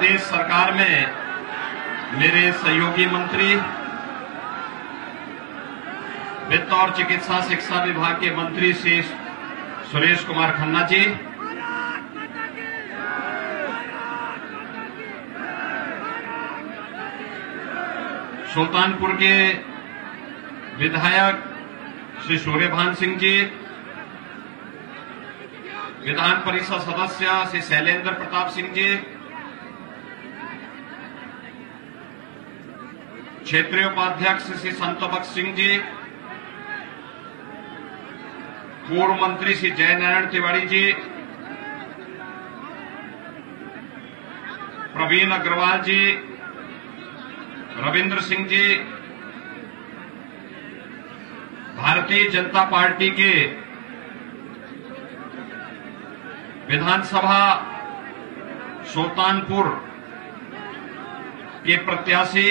प्रदेश सरकार में मेरे सहयोगी मंत्री, वित्त और चिकित्सा शिक्षा विभाग के मंत्री श्री सुरेश कुमार खन्ना जी, सुल्तानपुर के विधायक श्री सूर्यभान सिंह जी, विधान परिषद सदस्य श्री शैलेंद्र प्रताप सिंह जी, क्षेत्रीय उपाध्यक्ष श्री संतोबख्श सिंह जी, पूर्व मंत्री श्री जय नारायण तिवारी जी, प्रवीण अग्रवाल जी, रविंद्र सिंह जी, भारतीय जनता पार्टी के विधानसभा सुल्तानपुर के प्रत्याशी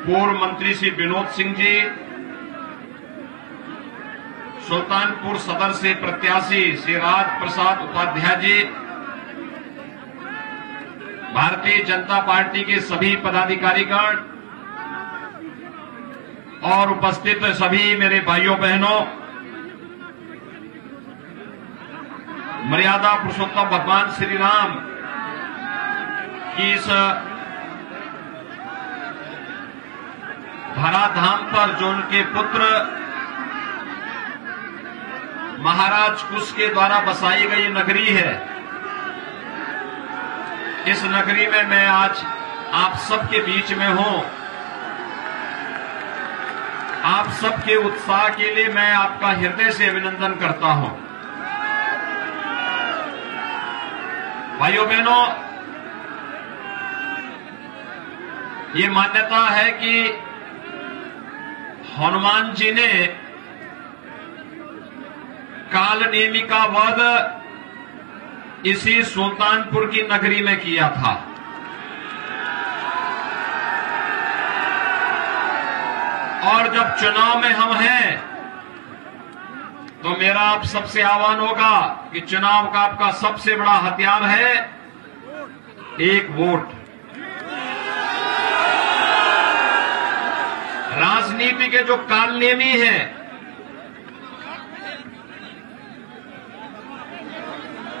पूर्व मंत्री श्री विनोद सिंह जी, सुल्तानपुर सदर से प्रत्याशी श्री राज प्रसाद उपाध्याय जी, भारतीय जनता पार्टी के सभी पदाधिकारीगण और उपस्थित सभी मेरे भाइयों बहनों, मर्यादा पुरुषोत्तम भगवान श्री राम की इस धराधाम पर जो उनके पुत्र महाराज कुश के द्वारा बसाई गई नगरी है, इस नगरी में मैं आज आप सबके बीच में हूं। आप सबके उत्साह के लिए मैं आपका हृदय से अभिनंदन करता हूं। भाइयों बहनों, ये मान्यता है कि हनुमान जी ने कालनेमी का वध इसी सुल्तानपुर की नगरी में किया था। और जब चुनाव में हम हैं तो मेरा आप सबसे आह्वान होगा कि चुनाव का आपका सबसे बड़ा हथियार है एक वोट। राजनीति के जो कालनेमी हैं,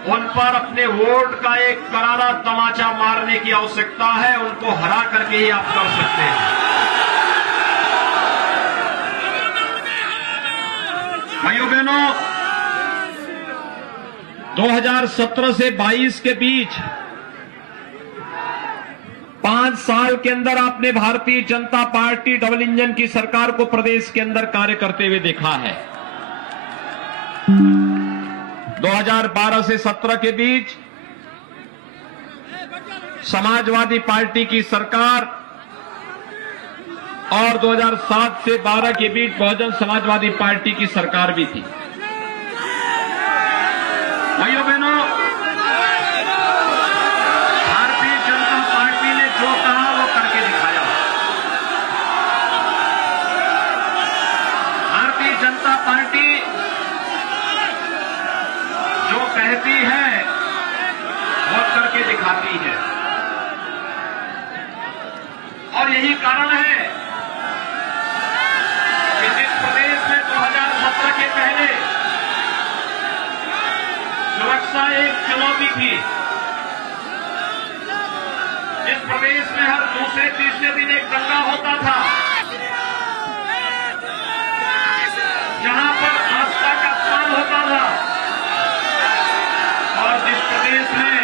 उन पर अपने वोट का एक करारा तमाचा मारने की आवश्यकता है। उनको हरा करके ही आप कर सकते हैं। भाइयों बहनों, 2017 से 22 के बीच 5 साल के अंदर आपने Bharatiya Janata party double engine की सरकार को प्रदेश के अंदर कार्य करते हुए देखा है। 2012 से 17 के बीच समाजवादी पार्टी की सरकार और 2007 से 12 के बीच बहुजन समाजवादी पार्टी की सरकार भी थी। भाइयों बहनों, भारतीय जनता पार्टी ने जो कहा वो करके दिखाया। भारतीय जनता पार्टी जो कहती है वो करके दिखाती है। और यही कारण है कि जिस प्रदेश में 2017 के पहले सुरक्षा एक चुनौती थी, जिस प्रदेश में हर दूसरे तीसरे दिन एक दंगा होता था, जहां पर आस्था का अपमान होता था, और जिस प्रदेश में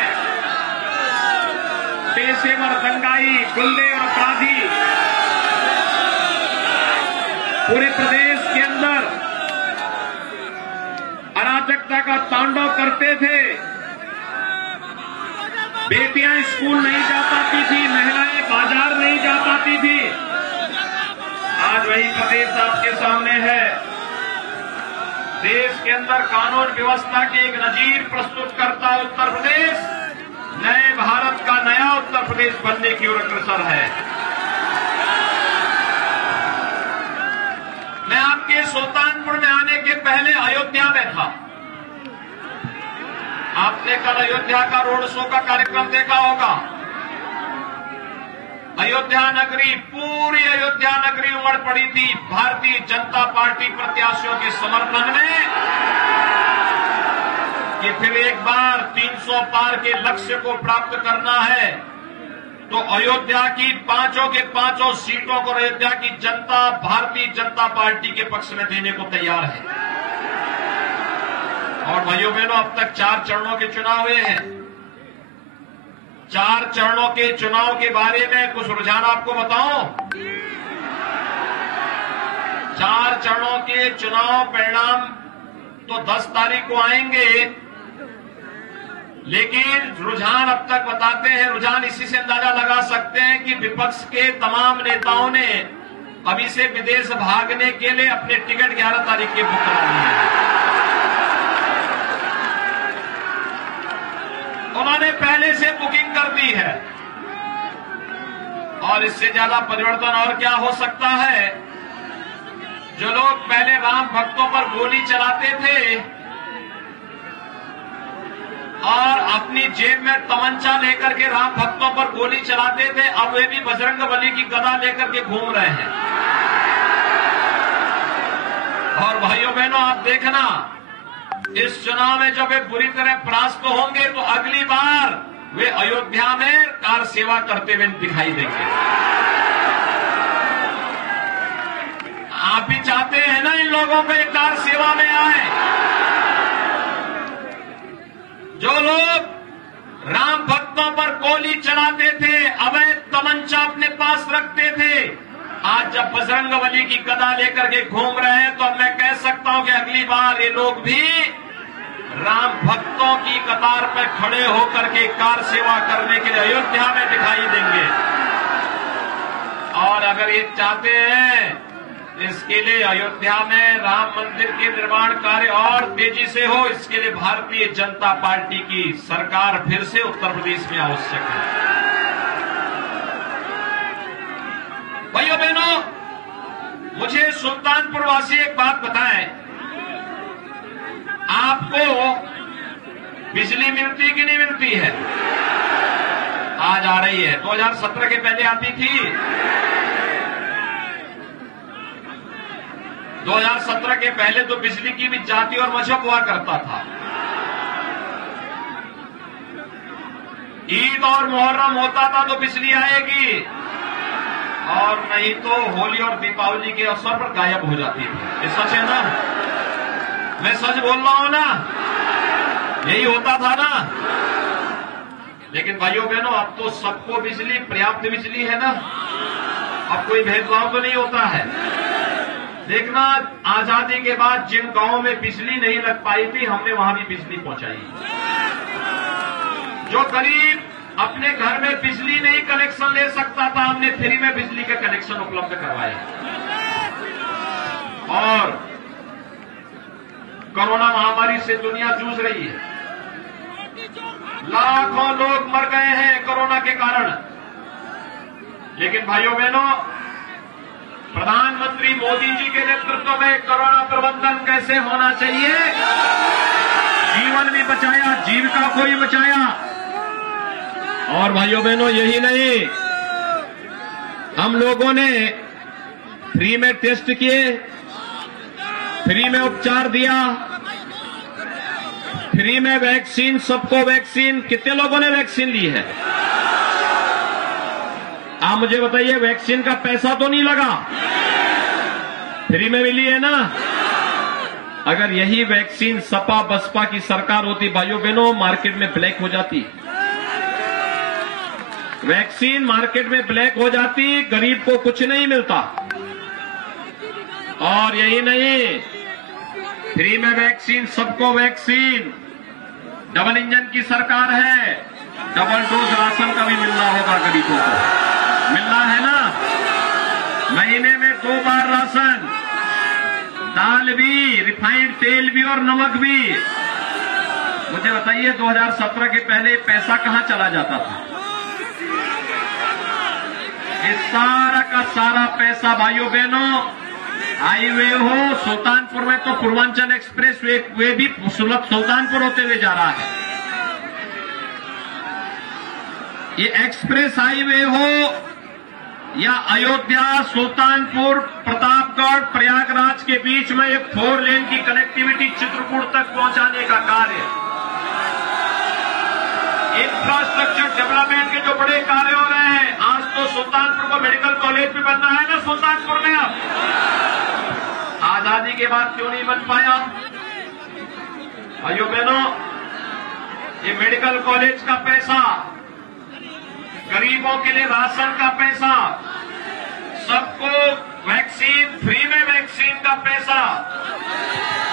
पेशेवर दंगाई, गुंडे और अपराधी पूरे प्रदेश के अंदर अराजकता का तांडव करते थे। बेटियां स्कूल नहीं जा पाती थी, महिलाएं बाजार नहीं जा पाती थी। आज वही प्रदेश आपके सामने है। देश के अंदर कानून व्यवस्था की एक नजीर प्रस्तुत करता उत्तर प्रदेश नए भारत का नया उत्तर प्रदेश बनने की ओर अग्रसर है। मैं आपके सुल्तानपुर में आने के पहले अयोध्या में था। आपने कल अयोध्या का रोड शो का कार्यक्रम देखा होगा। अयोध्या नगरी, पूरी अयोध्या नगरी उमड़ पड़ी थी भारतीय जनता पार्टी प्रत्याशियों के समर्थन में कि फिर एक बार 300 पार के लक्ष्य को प्राप्त करना है तो अयोध्या की पांचों के पांचों सीटों को अयोध्या की जनता भारतीय जनता पार्टी के पक्ष में देने को तैयार है। और भाइयों बहनों, अब तक 4 चरणों के चुनाव हुए हैं। 4 चरणों के चुनाव के बारे में कुछ रुझान आपको बताऊं। 4 चरणों के चुनाव परिणाम तो 10 तारीख को आएंगे, लेकिन रुझान अब तक बताते हैं। रुझान इसी से अंदाजा लगा सकते हैं कि विपक्ष के तमाम नेताओं ने अभी से विदेश भागने के लिए अपने टिकट 11 तारीख के बुक करा लिए हैं। उन्होंने पहले से बुकिंग कर दी है। और इससे ज्यादा परिवर्तन और क्या हो सकता है। जो लोग पहले राम भक्तों पर गोली चलाते थे और अपनी जेब में तमंचा लेकर के राम भक्तों पर गोली चलाते थे, अब वे भी बजरंगबली की गदा लेकर के घूम रहे हैं। और भाइयों बहनों, आप देखना, इस चुनाव में जब वे बुरी तरह परास्त होंगे तो अगली बार वे अयोध्या में कार सेवा करते हुए दिखाई देंगे। आप भी चाहते हैं ना इन लोगों को एक कार सेवा में आए। जो लोग राम भक्तों पर गोली चलाते थे, अवैध तमंचा अपने पास रखते थे, आज जब बजरंगबली की गदा लेकर के घूम रहे हैं तो अब मैं कह सकता हूं कि अगली बार ये लोग भी राम भक्तों की कतार पर खड़े होकर के कार सेवा करने के लिए अयोध्या में दिखाई देंगे। और अगर ये चाहते हैं इसके लिए अयोध्या में राम मंदिर के निर्माण कार्य और तेजी से हो, इसके लिए भारतीय जनता पार्टी की सरकार फिर से उत्तर प्रदेश में आवश्यक है। भाइयों बहनों, मुझे सुल्तानपुर वासी एक बात बताएं, आपको बिजली मिलती कि नहीं मिलती है? आज आ रही है, 2017 के पहले आती थी। 2017 के पहले तो बिजली की भी जाति और मजहब हुआ करता था। ईद और मुहर्रम होता था तो बिजली आएगी, और नहीं तो होली और दीपावली के अवसर पर गायब हो जाती थी। ये सच है ना? मैं सच बोल रहा हूं ना? यही होता था ना? लेकिन भाइयों बहनों, अब तो सबको बिजली, पर्याप्त बिजली है ना। अब कोई भेदभाव तो नहीं होता है। देखना, आजादी के बाद जिन गांवों में बिजली नहीं लग पाई थी, हमने वहां भी बिजली पहुंचाई। जो गरीब अपने घर में बिजली नहीं कनेक्शन ले सकता था, हमने फ्री में बिजली के कनेक्शन उपलब्ध करवाए। और कोरोना महामारी से दुनिया जूझ रही है। लाखों लोग मर गए हैं कोरोना के कारण। लेकिन भाइयों बहनों, प्रधानमंत्री मोदी जी के नेतृत्व में कोरोना प्रबंधन कैसे होना चाहिए, जीवन भी बचाया, जीविका को भी बचाया। और भाइयों बहनों, यही नहीं, हम लोगों ने फ्री में टेस्ट किए, फ्री में उपचार दिया, फ्री में वैक्सीन, सबको वैक्सीन। कितने लोगों ने वैक्सीन ली है? आप मुझे बताइए, वैक्सीन का पैसा तो नहीं लगा, फ्री में मिली है ना? अगर यही वैक्सीन सपा बसपा की सरकार होती, भाइयों बहनों, मार्केट में ब्लैक हो जाती। वैक्सीन मार्केट में ब्लैक हो जाती, गरीब को कुछ नहीं मिलता। और यही नहीं, फ्री में वैक्सीन, सबको वैक्सीन। डबल इंजन की सरकार है, डबल डोज राशन का भी मिलना होगा गरीबों को। मिलना है ना? महीने में 2 बार राशन, दाल भी, रिफाइंड तेल भी और नमक भी। मुझे बताइए, 2017 के पहले पैसा कहां चला जाता था? इस सारा का सारा पैसा भाइयों बहनों, हाईवे हो, सुल्तानपुर में तो पूर्वांचल एक्सप्रेस वे भी सुलभ सुल्तानपुर होते हुए जा रहा है। ये एक्सप्रेस हाईवे हो या अयोध्या, सुल्तानपुर, प्रतापगढ़, प्रयागराज के बीच में एक 4 लेन की कनेक्टिविटी चित्रकूट तक पहुंचाने का कार्य, इंफ्रास्ट्रक्चर डेवलपमेंट के जो बड़े कार्य हो रहे हैं। आज तो सुल्तानपुर को मेडिकल कॉलेज भी बन रहा है ना सुल्तानपुर में। अब आजादी के बाद क्यों नहीं बन पाया? भाइयों बहनों, ये मेडिकल कॉलेज का पैसा, गरीबों के लिए राशन का पैसा, सबको वैक्सीन, फ्री में वैक्सीन का पैसा,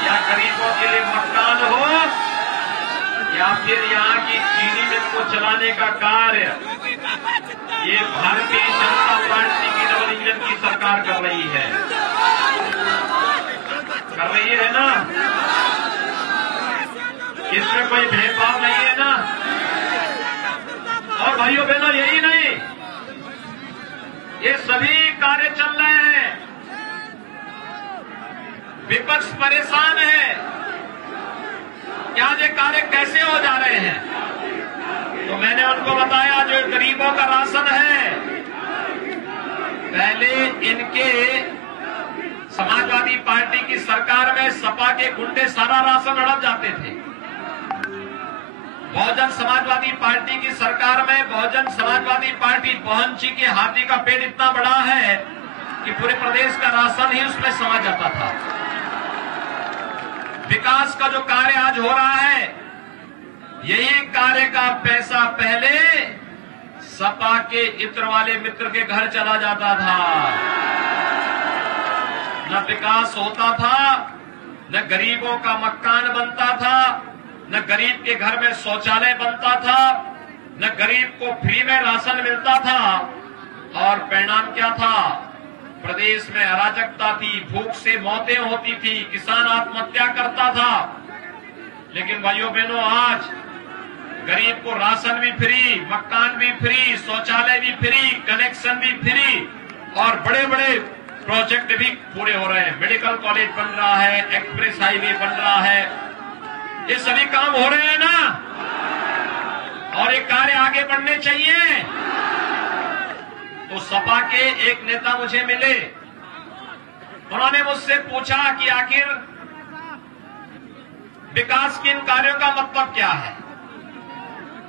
या गरीबों के लिए मकान हो, या फिर यहाँ की चीनी मिल को चलाने का कार्य, ये भारतीय जनता पार्टी की डबल इंजन की सरकार कर रही है। कर रही है ना? इसमें कोई भेदभाव नहीं है ना? और भाइयों बहनों, यही नहीं, ये सभी कार्य चल रहे हैं। विपक्ष परेशान है, क्या ये कार्य कैसे हो जा रहे हैं? तो मैंने उनको बताया, जो गरीबों का राशन है, पहले इनके समाजवादी पार्टी की सरकार में सपा के गुंडे सारा राशन हड़प जाते थे। बहुजन समाजवादी पार्टी की सरकार में बहुजन समाजवादी पार्टी बहन जी के हाथी का पेड़ इतना बड़ा है कि पूरे प्रदेश का राशन ही उसमें समा जाता था। विकास का जो कार्य आज हो रहा है, यही कार्य का पैसा पहले सपा के इत्र वाले मित्र के घर चला जाता था। न विकास होता था, न गरीबों का मकान बनता था, न गरीब के घर में शौचालय बनता था, न गरीब को फ्री में राशन मिलता था। और परिणाम क्या था? प्रदेश में अराजकता थी, भूख से मौतें होती थी, किसान आत्महत्या करता था। लेकिन भाइयों बहनों, आज गरीब को राशन भी फ्री, मकान भी फ्री, शौचालय भी फ्री, कनेक्शन भी फ्री, और बड़े बड़े प्रोजेक्ट भी पूरे हो रहे हैं। मेडिकल कॉलेज बन रहा है, एक्सप्रेस हाईवे बन रहा है, ये सभी काम हो रहे हैं ना? और ये कार्य आगे बढ़ने चाहिए। तो सपा के एक नेता मुझे मिले, उन्होंने मुझसे पूछा कि आखिर विकास के इन कार्यों का मतलब क्या है?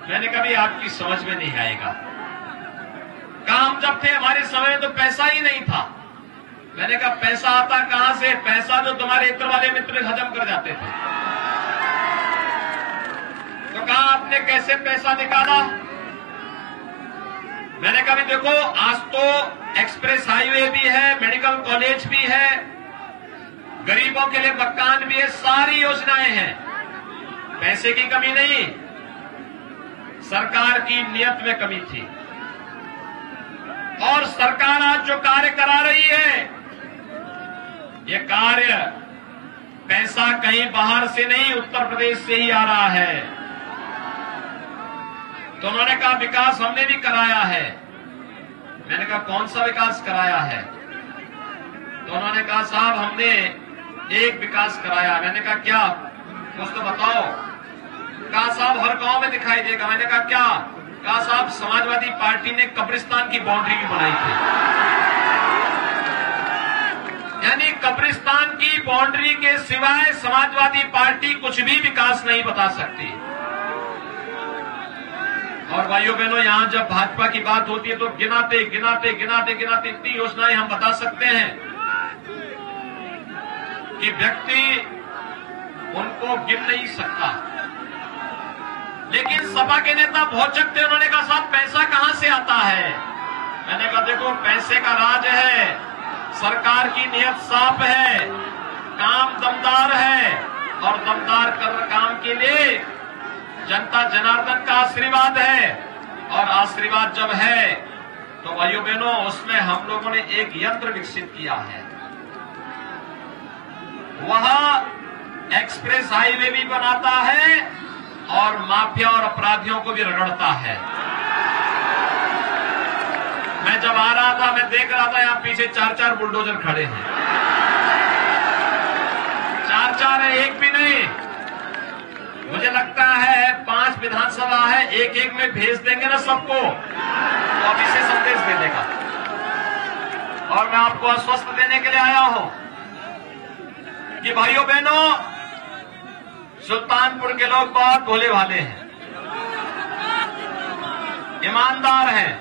मैंने कभी आपकी समझ में नहीं आएगा। काम जब थे हमारे समय तो पैसा ही नहीं था। मैंने कहा पैसा आता कहां से? पैसा जो तुम्हारे इत्र वाले मित्र हजम कर जाते थे। तो कहा आपने कैसे पैसा निकाला? मैंने कहा देखो, आज तो एक्सप्रेस हाईवे भी है, मेडिकल कॉलेज भी है, गरीबों के लिए मकान भी है, सारी योजनाएं हैं। पैसे की कमी नहीं, सरकार की नियत में कमी थी। और सरकार आज जो कार्य करा रही है, ये कार्य पैसा कहीं बाहर से नहीं, उत्तर प्रदेश से ही आ रहा है। तो उन्होंने कहा विकास हमने भी कराया है। मैंने कहा कौन सा विकास कराया है? तो उन्होंने कहा साहब हमने एक विकास कराया। मैंने कहा क्या? कुछ तो बताओ। कहा साहब हर गांव में दिखाई देगा। मैंने कहा क्या? कहा साहब समाजवादी पार्टी ने कब्रिस्तान की बाउंड्री भी बनाई थी। यानी कब्रिस्तान की बाउंड्री के सिवाय समाजवादी पार्टी कुछ भी विकास नहीं बता सकती। और भाइयों बहनों, यहां जब भाजपा की बात होती है तो गिनाते गिनाते गिनाते गिनाते इतनी योजनाएं हम बता सकते हैं कि व्यक्ति उनको गिन नहीं सकता। लेकिन सपा के नेता बहुत चकते, उन्होंने कहा साहब पैसा कहां से आता है? मैंने कहा देखो पैसे का राज है, सरकार की नियत साफ है, काम दमदार है, और दमदार काम के लिए जनता जनार्दन का आशीर्वाद है। और आशीर्वाद जब है तो भाइयों बहनों, उसमें हम लोगों ने एक यंत्र विकसित किया है। वह एक्सप्रेस हाईवे भी बनाता है और माफिया और अपराधियों को भी रगड़ता है। मैं जब आ रहा था, मैं देख रहा था यहां पीछे 4-4 बुलडोजर खड़े हैं। 4-4 है, एक भी नहीं। मुझे लगता है 5 विधानसभा है, एक एक में भेज देंगे ना सबको, तो अब इसे संदेश दे देगा। और मैं आपको आश्वस्त देने के लिए आया हूं कि भाइयों बहनों, सुल्तानपुर के लोग बहुत भोले भाले हैं, ईमानदार हैं,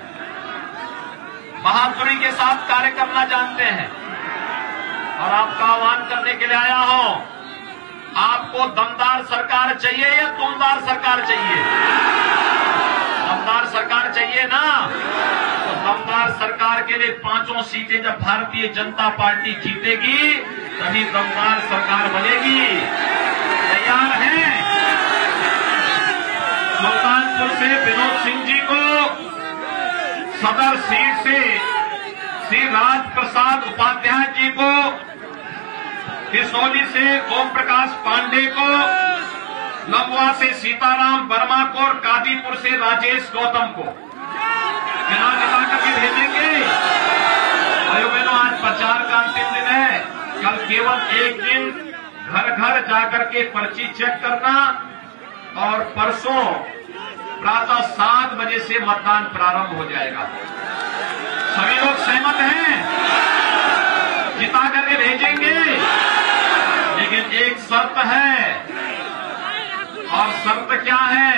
बहादुरी के साथ कार्य करना जानते हैं। और आपका आह्वान करने के लिए आया हूं, आपको दमदार सरकार चाहिए या तुमदार सरकार चाहिए? दमदार सरकार चाहिए ना? तो दमदार सरकार के लिए 5 सीटें जब भारतीय जनता पार्टी जीतेगी तभी दमदार सरकार बनेगी। तैयार हैं? सुल्तानपुर से विनोद सिंह जी को सदर सीट से श्री राज प्रसाद उपाध्याय जी को, हिसोली से ओम प्रकाश पांडे को, लबुआ से सीताराम वर्मा को और कादीपुर से राजेश गौतम को चुनाव जिता करके भेजेंगे। भाइयों बहनों, आज प्रचार का अंतिम दिन है। कल केवल एक दिन घर घर जाकर के पर्ची चेक करना और परसों प्रातः 7 बजे से मतदान प्रारंभ हो जाएगा। सभी लोग सहमत हैं? जिता करके भेजेंगे, लेकिन एक शर्त है। और शर्त क्या है?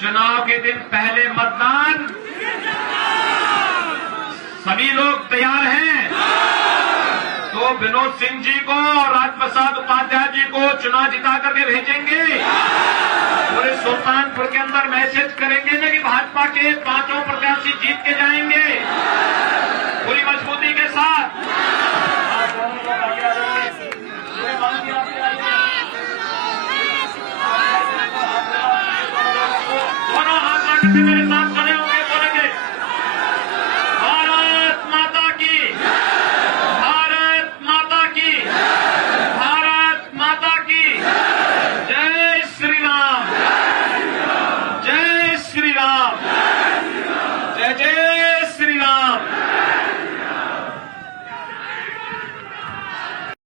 चुनाव के दिन पहले मतदान। सभी लोग तैयार हैं? तो विनोद सिंह जी को और राजप्रसाद उपाध्याय जी को चुनाव जिता करके भेजेंगे। पूरे सुल्तानपुर के अंदर मैसेज करेंगे ना कि भाजपा के 5 प्रत्याशी जीत के जाएंगे पूरी मजबूती के साथ। दोनों हाथ मेरे साथ